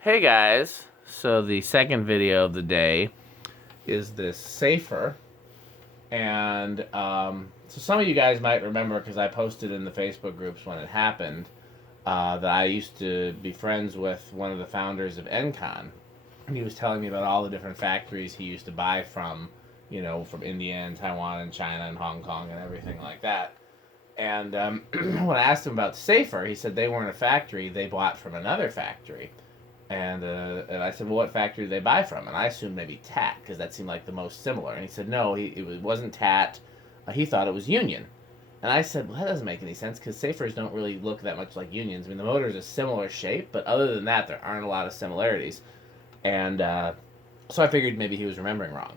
Hey guys, so the second video of the day is this safer, and so some of you guys might remember because I posted in the Facebook groups when it happened that I used to be friends with one of the founders of Encon. He was telling me about all the different factories he used to buy from, from India and Taiwan and China and Hong Kong and everything like that. And when I asked him about Safer, he said they weren't a factory, they bought from another factory. And I said, well, what factory did they buy from? And I assumed maybe Tat, because that seemed like the most similar. And he said, no, it wasn't Tat. He thought it was Union. And I said, well, that doesn't make any sense, because Safers don't really look that much like Unions. I mean, the motor's a similar shape, but other than that, there aren't a lot of similarities. And so I figured maybe he was remembering wrong.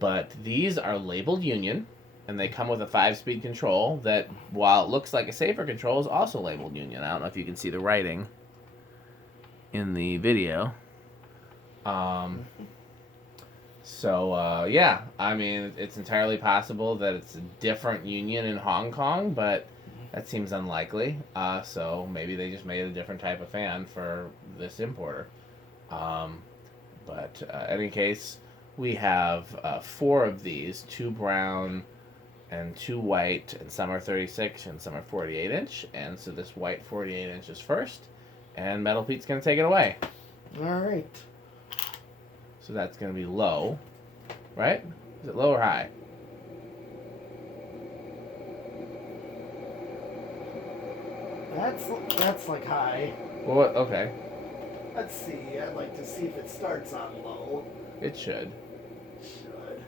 But these are labeled Union, and they come with a 5-speed control that, while it looks like a Safer control, is also labeled Union. I don't know if you can see the writing in the video. Yeah, I mean, it's entirely possible that it's a different Union in Hong Kong, but that seems unlikely. So maybe they just made a different type of fan for this importer. But in any case, we have 4 of these, 2 brown and 2 white, and some are 36 and some are 48 inch. And so this white 48 inch is first. And Metal Pete's going to take it away. All right. So that's going to be low, right? Is it low or high? That's like high. Well, okay. Let's see. I'd like to see if it starts on low. It should. Should.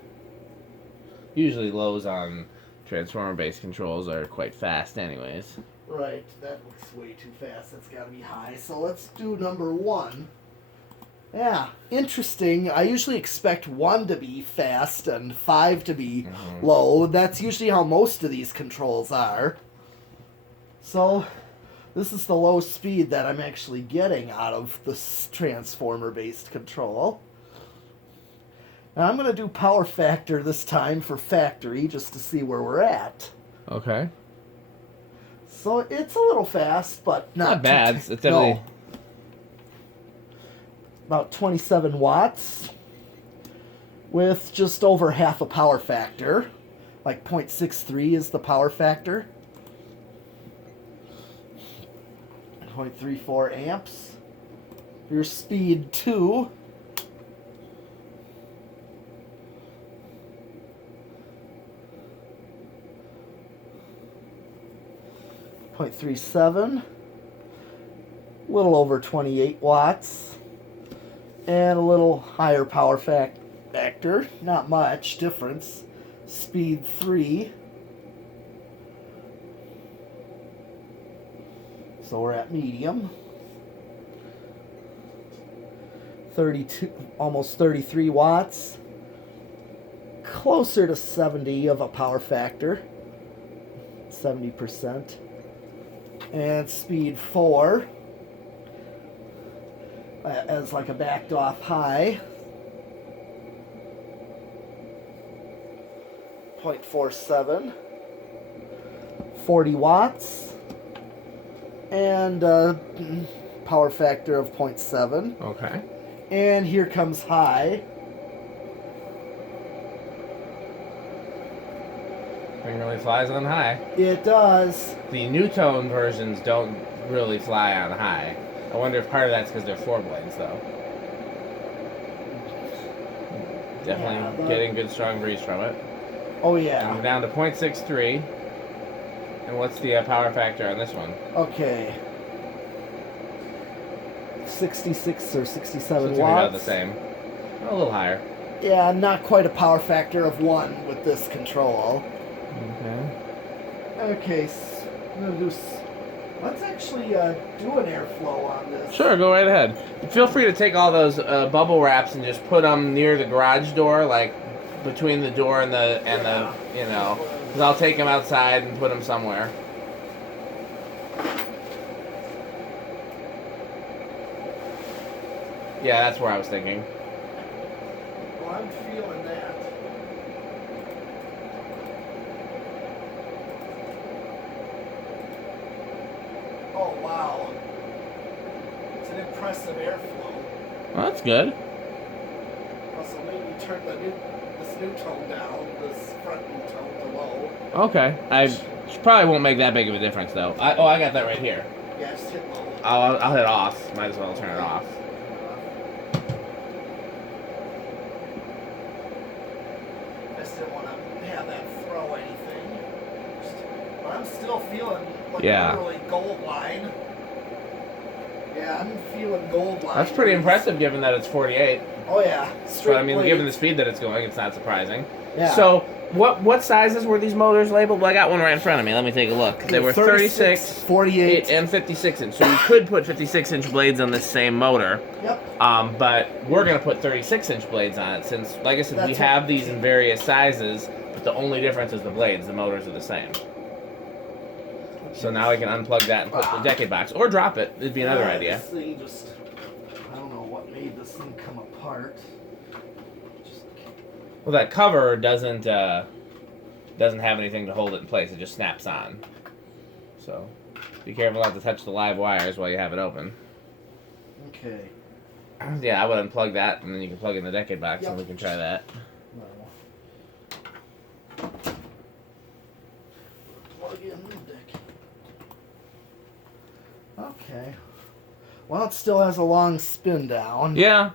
Usually lows on transformer-based controls are quite fast anyways. Right. That looks way too fast. That's got to be high. So let's do number 1. Yeah, interesting. I usually expect 1 to be fast and 5 to be low. That's usually how most of these controls are. So this is the low speed that I'm actually getting out of this transformer-based control. Now I'm going to do power factor this time for factory just to see where we're at. Okay. So it's a little fast, but not bad. It's definitely... No. About 27 watts with just over half a power factor. Like 0.63 is the power factor. 0.34 amps. Your speed 2. .37, a little over 28 watts, and a little higher power factor, not much difference, speed 3, so we're at medium, 32, almost 33 watts, closer to 70 of a power factor, 70%. And speed 4 as like a backed off high. 0.47, 40 watts, and power factor of 0.7. Okay. And here comes high. Thing really flies on high. It does. The New-Tone versions don't really fly on high. I wonder if part of that's because they're 4-blades, though. Definitely getting good strong breeze from it. Oh, yeah. And we're down to 0.63. And what's the power factor on this one? Okay. 66 or 67 so it's watts. About the same. A little higher. Yeah, not quite a power factor of 1 with this control. Okay. Okay, so I'm gonna do. Let's actually do an airflow on this. Sure, go right ahead. Feel free to take all those bubble wraps and just put them near the garage door, like between the door and the because I'll take them outside and put them somewhere. Yeah, that's where I was thinking. Well, I'm feeling that. Oh, wow. It's an impressive airflow. Well, that's good. Also, maybe turn this new tone down, this front new tone to low. Okay. I probably won't make that big of a difference, though. I got that right here. Yeah, just hit low. I'll hit off. Might as well turn it off. I just didn't want to have that throw anything. But I'm still feeling like a really gold line. Yeah, I'm feeling gold line. That's pretty impressive given that it's 48. Oh yeah, straight. But I mean, blade. given the speed that it's going, it's not surprising. Yeah. So, what sizes were these motors labeled? Well, I got one right in front of me. Let me take a look. They were 36, 48, and 56 inch. So you could put 56-inch blades on this same motor. Yep. But we're gonna put 36-inch blades on it since, like I said, we have these in various sizes, but the only difference is the blades. The motors are the same. So now we can unplug that and put the decade box, or drop it. It'd be another idea. This thing just, I don't know what made this thing come apart. Well, that cover doesn't have anything to hold it in place. It just snaps on. So be careful not to touch the live wires while you have it open. Okay. Yeah, I would unplug that, and then you can plug in the decade box, and we can try that. Plug in the decade. Okay. Well, it still has a long spin down. Yeah.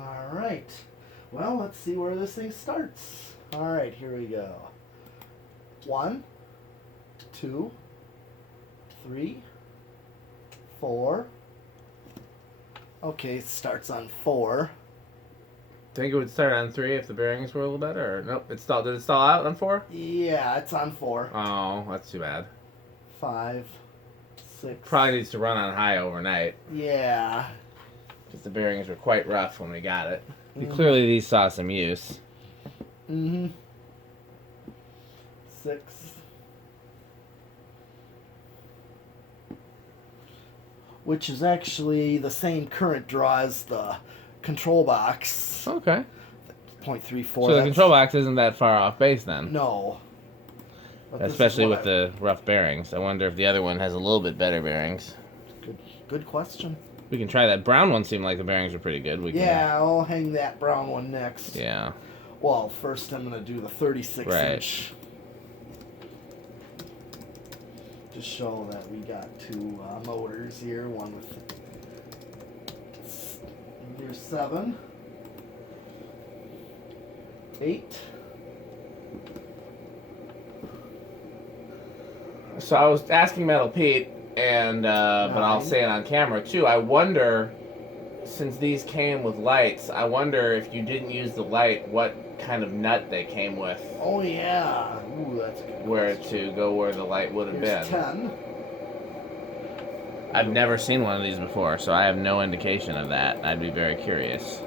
Alright. Well, let's see where this thing starts. Alright, here we go. 1, 2, 3, 4. Okay, it starts on 4. Think it would start on 3 if the bearings were a little better? Or nope, did it stall out on 4? Yeah, it's on 4. Oh, that's too bad. 5, 6. Probably needs to run on high overnight. Yeah. Because the bearings were quite rough when we got it. Clearly these saw some use. 6. Which is actually the same current draw as the control box. Okay. 0.34. So the control box isn't that far off base then? No. But especially with the rough bearings. I wonder if the other one has a little bit better bearings. Good question. We can try that. Brown one seemed like the bearings are pretty good. Yeah, I'll hang that brown one next. Yeah. Well, first I'm going to do the 36 inch. To show that we got 2 motors here. One with gear 7, 8. So I was asking Metal Pete, and but I'll say it on camera too. I wonder, since these came with lights, I wonder if you didn't use the light, what kind of nut they came with. Oh yeah. Ooh, that's a good where question. to go where the light would have been. 10. I've never seen one of these before, so I have no indication of that. I'd be very curious.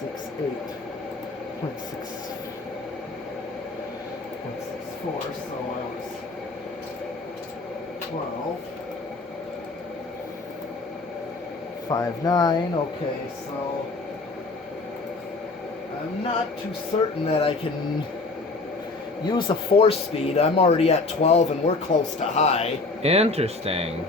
0.68. 0.64, so I was 12. 5.9, okay, so I'm not too certain that I can use a 4-speed. I'm already at 12 and we're close to high. Interesting.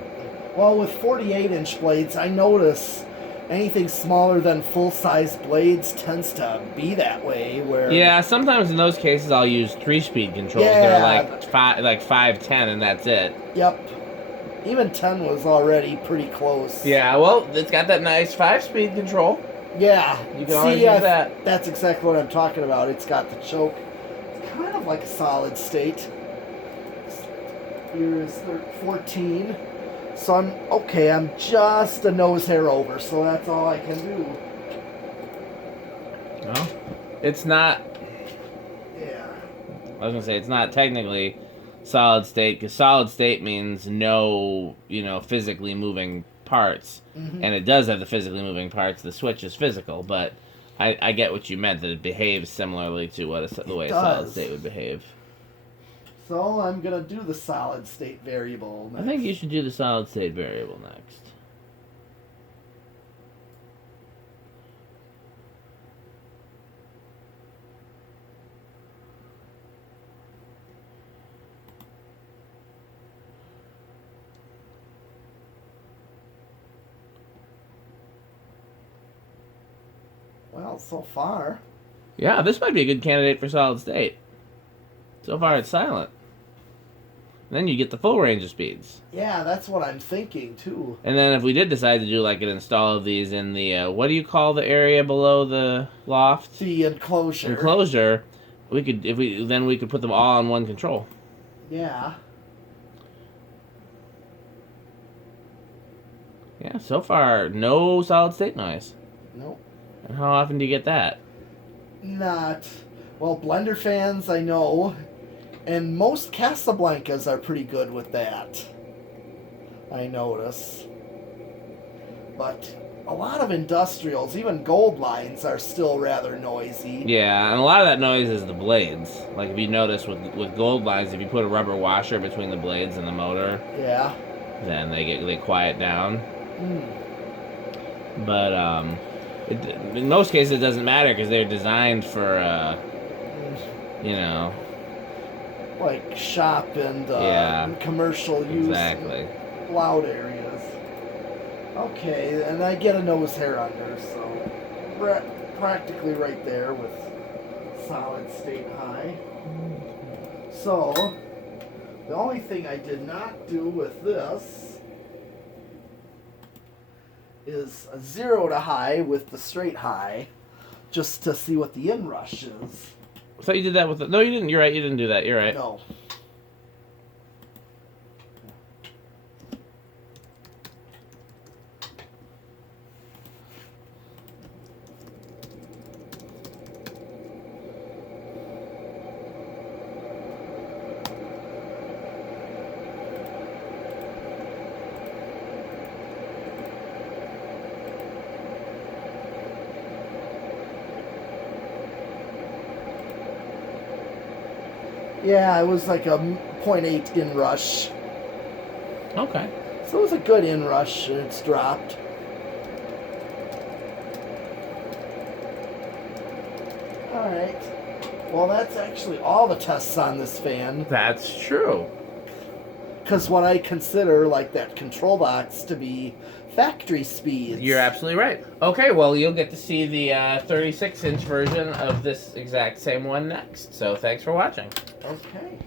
Well, with 48-inch blades, I notice anything smaller than full-size blades tends to be that way. Where Yeah, sometimes in those cases I'll use 3-speed controls. Yeah. They're like 5/10, and that's it. Yep. Even 10 was already pretty close. Yeah, well, it's got that nice 5-speed control. Yeah. You can always use that. That's exactly what I'm talking about. It's got the choke. It's kind of like a solid state. Here's 14. So I'm just a nose hair over, so that's all I can do. No, it's not. Yeah. I was gonna say it's not technically solid state, because solid state means no, physically moving parts, and it does have the physically moving parts. The switch is physical, but I get what you meant, that it behaves similarly to the way a solid state would behave. So I'm gonna do the solid state variable next. I think you should do the solid state variable next. Well, so far. Yeah, this might be a good candidate for solid state. So far, it's silent. Then you get the full range of speeds. Yeah, that's what I'm thinking too. And then if we did decide to do like an install of these in the what do you call the area below the loft? The enclosure. Enclosure, we could put them all on one control. Yeah. Yeah, so far no solid state noise. Nope. And how often do you get that? Not. Well, blender fans I know. And most Casablancas are pretty good with that, I notice. But a lot of industrials, even gold lines, are still rather noisy. Yeah, and a lot of that noise is the blades. Like if you notice with gold lines, if you put a rubber washer between the blades and the motor, yeah, then they quiet down. But in most cases it doesn't matter because they're designed for like shop and commercial use. Exactly. Loud areas. Okay, and I get a nose hair under, so practically right there with solid state high. So, the only thing I did not do with this is a 0 to high with the straight high, just to see what the inrush is. I thought you did that with no, you didn't. You're right. You didn't do that. You're right. No. Yeah, it was like a 0.8 inrush. Okay. So it was a good inrush, and it's dropped. Alright. Well, that's actually all the tests on this fan. That's true. Because what I consider, like, that control box to be factory speeds. You're absolutely right. Okay, well, you'll get to see the 36-inch version of this exact same one next. So thanks for watching. Okay.